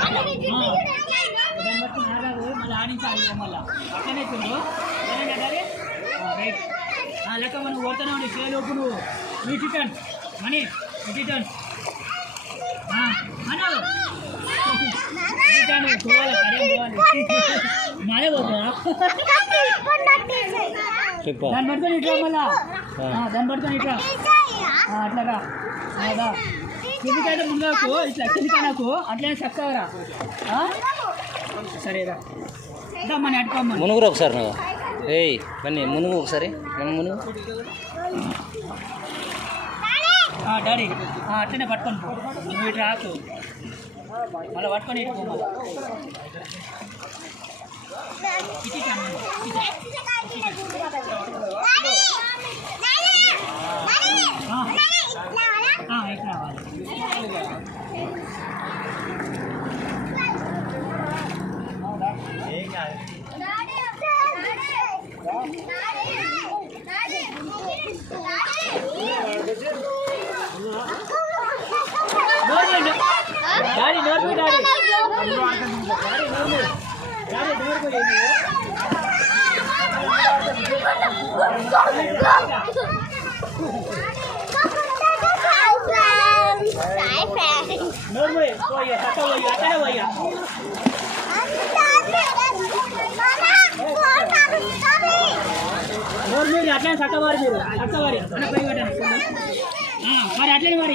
దాన్ని బట్టి నాదాదు మళ్ళీ ఆడించాలి మళ్ళీ అట్లనే తిండు అదే రైట్ లెక్క మనం పోతానే ఉండి చేయలోపు నువ్వు ఇటు టర్న్ మనీ ఇటు టర్న్ అన్నావు పోవాలి కడియం పోవాలి మాదే పోతుందా దాన్ని పడుతుంది ఇట్లా మళ్ళా దాన్ని పడుతుంది ఇట్లా అట్లాగా అదా కిందికైతే ముందుకు ఇట్లా కిందికైనాకు అట్లనే చక్కగా సరేరా మన అడుకోమ్మ మునుగురు ఒకసారి నువ్వు ఏయ్ పని మునుగు ఒకసారి మునుగు డాడీ అట్లనే పట్టుకొని పో నువ్వు ఇటు రాకు మళ్ళీ పట్టుకొని ఇటు పో ఇటు రావాలి డాడీ నోరు డాడీ నోరు పోయి అక్కడ పోయి నోరు మీరు అట్లనే చక్కవారి మీరు చక్కవారి మరి అట్లనే మరి